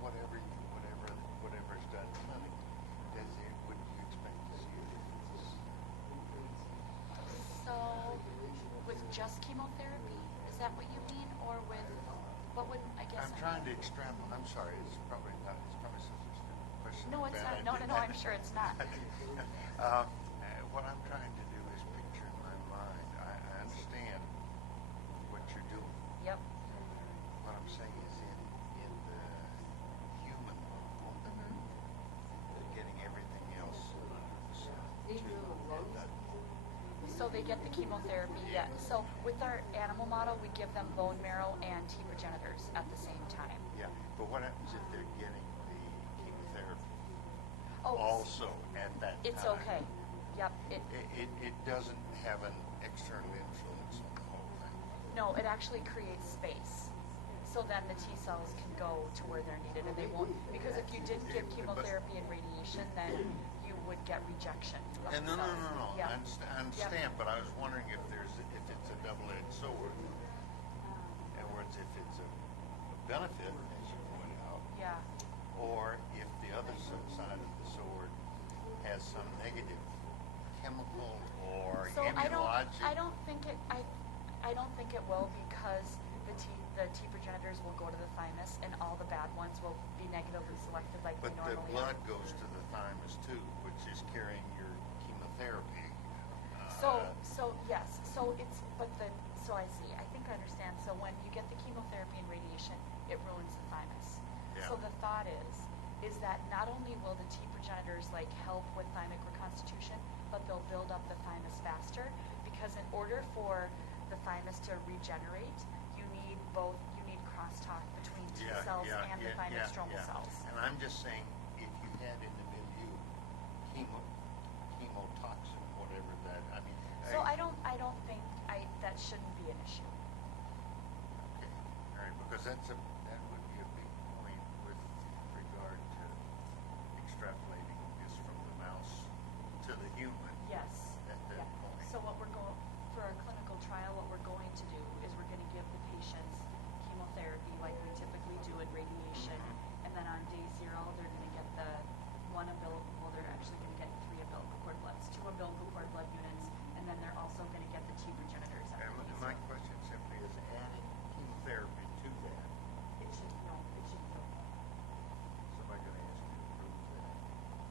whatever's done clinic. Would you expect to see a difference? So, with just chemotherapy? Is that what you mean? Or with, what would, I guess? I'm trying to extrapolate. I'm sorry. It's probably such a stupid question. No, it's Ben. not. No, I'm sure it's not. What I'm trying to do is picture in my mind. I understand what you're doing. Yep. What I'm saying is in the human woman, they're getting everything else. So they get the chemotherapy, yeah. So with our animal model, we give them bone marrow and T progenitors at the same time. Yeah, but what happens if they're getting the chemotherapy Oh, also at that it's time? okay. Yep. It doesn't have an external influence on the whole thing. No, it actually creates space. So then the T cells can go to where they're needed, and they won't. Because if you didn't give chemotherapy and radiation, then you would get rejection of And the no. cells. Yeah. I understand, but I was wondering if it's a double-edged sword. In other words, if it's a benefit, as you point out, Yeah. or if the other side of the sword has some negative chemical or So immunologic. I don't think it will, because the T progenitors will go to the thymus, and all the bad ones will be negatively selected like But they the normally blood are. goes to the thymus too, which is carrying your chemotherapy. So yes. So I see. I think I understand. So when you get the chemotherapy and radiation, it ruins the thymus. Yeah. So the thought is that not only will the T progenitors like help with thymic reconstitution, but they'll build up the thymus faster, because in order for the thymus to regenerate, you need crosstalk between T cells and the thymic stromal cells. And I'm just saying, if you had in the milieu chemotoxin, whatever that, I mean. So I don't think that shouldn't be an issue. Okay, all right, because that would be a big point with regard to extrapolating this from the mouse to the human. Yes. At that point. So for our clinical trial, what we're going to do is we're going to give the patients chemotherapy like we typically do, and radiation, and then on day 0, they're going to get the they're actually going to get 3 umbilical cord bloods, 2 umbilical cord blood units, and then they're also going to get the T progenitors. And my question simply is adding chemotherapy to that. It should go. Somebody going to ask you to prove that?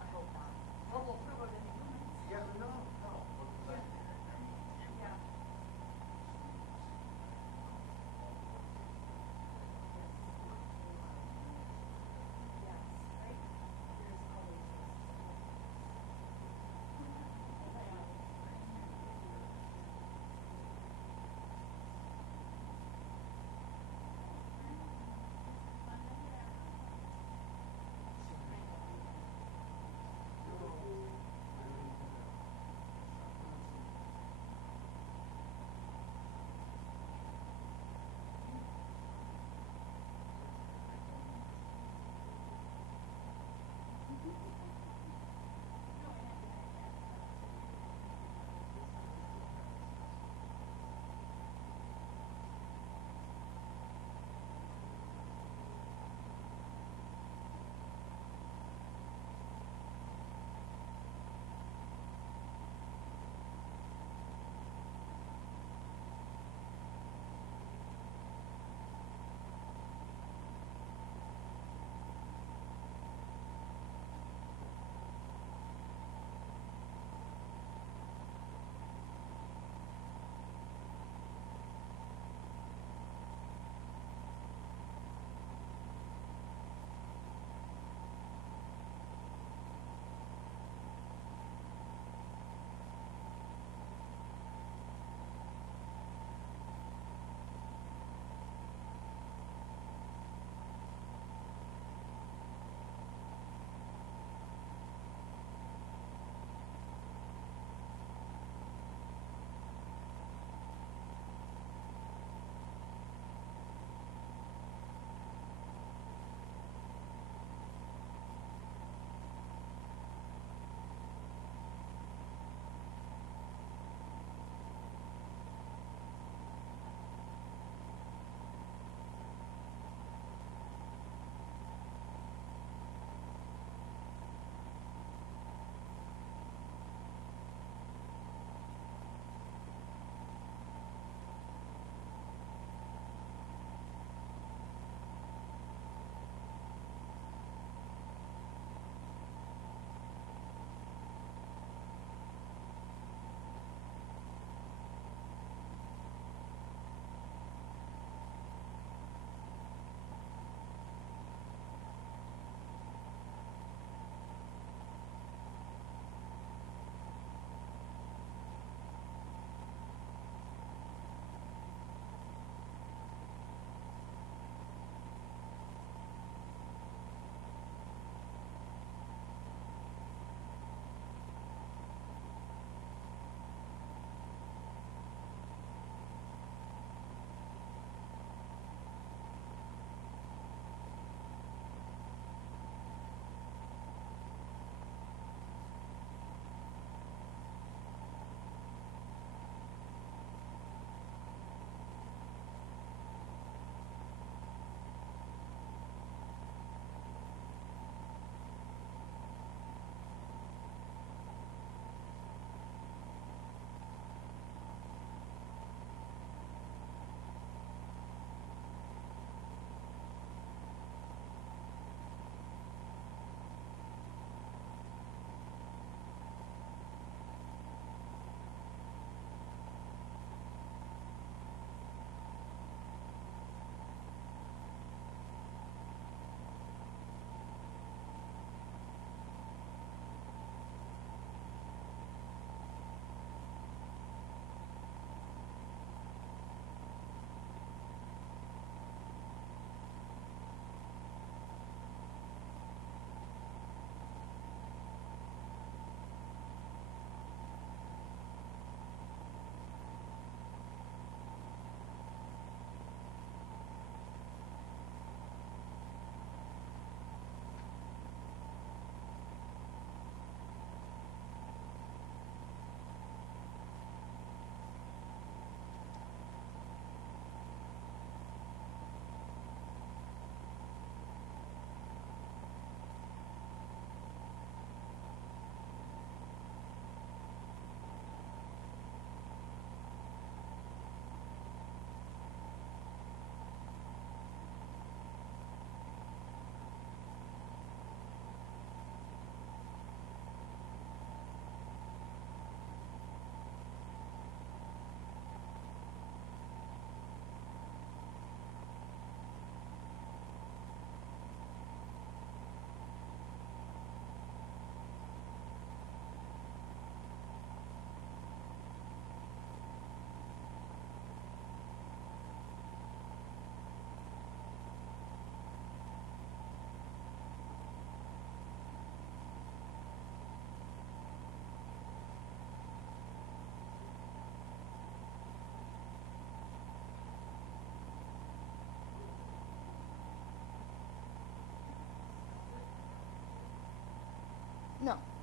I hope not. Oh, we'll prove it in the humans. Yeah, no. Yeah. Yeah. No,